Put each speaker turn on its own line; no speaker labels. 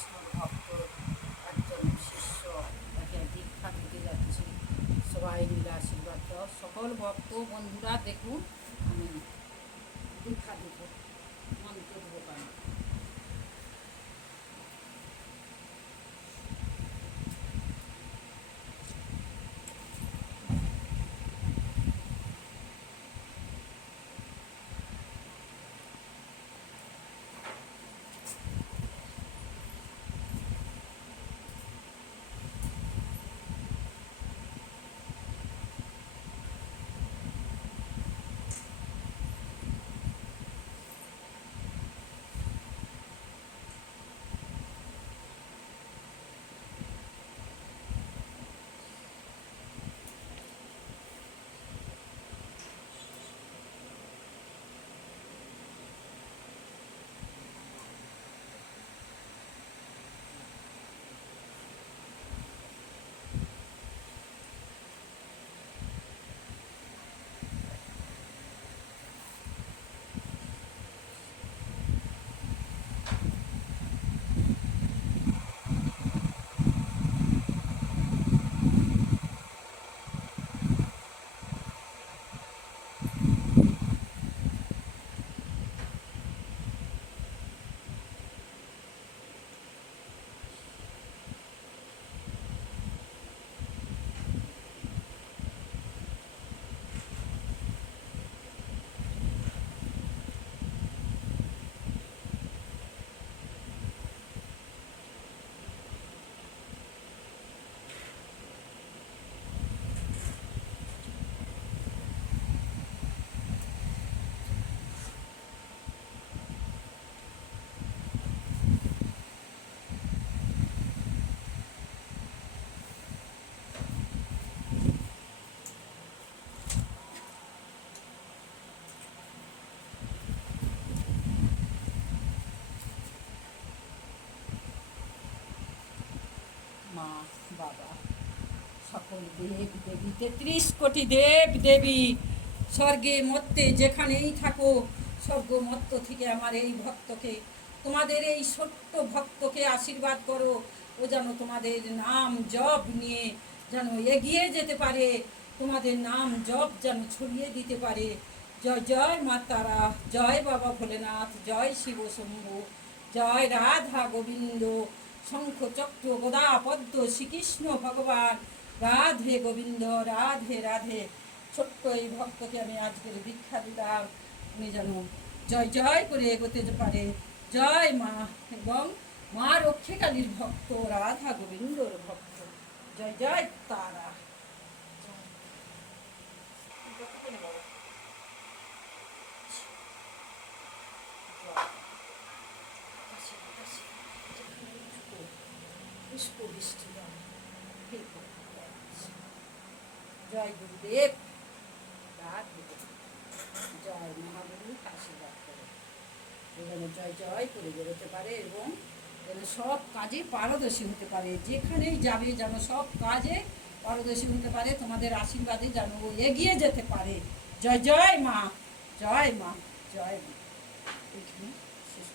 কৃষ্ণ ভক্ত একজন শিষ্য তাকে দীক্ষা দিতে যাচ্ছি সবাই মিলে আশীর্বাদ দাও সকল ভক্ত বন্ধুরা দেখুন আমি দীক্ষা দেব মন্ত্র দেবো সকল দেব দেবী, তেত্রিশ কোটি দেব দেবী, স্বর্গে মর্তে যেখানেই থাকো স্বর্গ মর্ত থেকে আমার এই ভক্তকে, তোমাদের এই ছোট্ট ভক্তকে আশীর্বাদ করো, ও যেন তোমাদের নাম জপ নিয়ে যেন এগিয়ে যেতে পারে, তোমাদের নাম জপ যেন ছড়িয়ে দিতে পারে। জয় জয় মা তারা, জয় বাবা ভোলেনাথ, জয় শিব শম্ভু, জয় রাধা গোবিন্দ, শঙ্খ চক্র গদা পদ্ম শ্রীকৃষ্ণ ভগবান রাধে গোবিন্দ রাধে রাধে ছোট্ট এই ভক্তকে আমি আজকের দীক্ষা দিলাম উনি যেন জয় জয় করে এগোতে পারে জয় মা এবং মা রক্ষীকালীর ভক্ত রাধা গোবিন্দর ভক্ত জয় জয় তারা বৃষ্টি দাও হে ভগবান। জয় গুরুদেব। জয় মহাগুরু করে। যেন জয় জয় করে বেরোতে পারে এবং যেন সব কাজে পারদর্শী হতে পারে। যেখানেই যাবে যেন সব কাজে পারদর্শী হতে পারে। তোমাদের আশীর্বাদে যেন ও এগিয়ে যেতে পারে। জয় জয় মা জয় মা জয় মা। এখানে শেষ।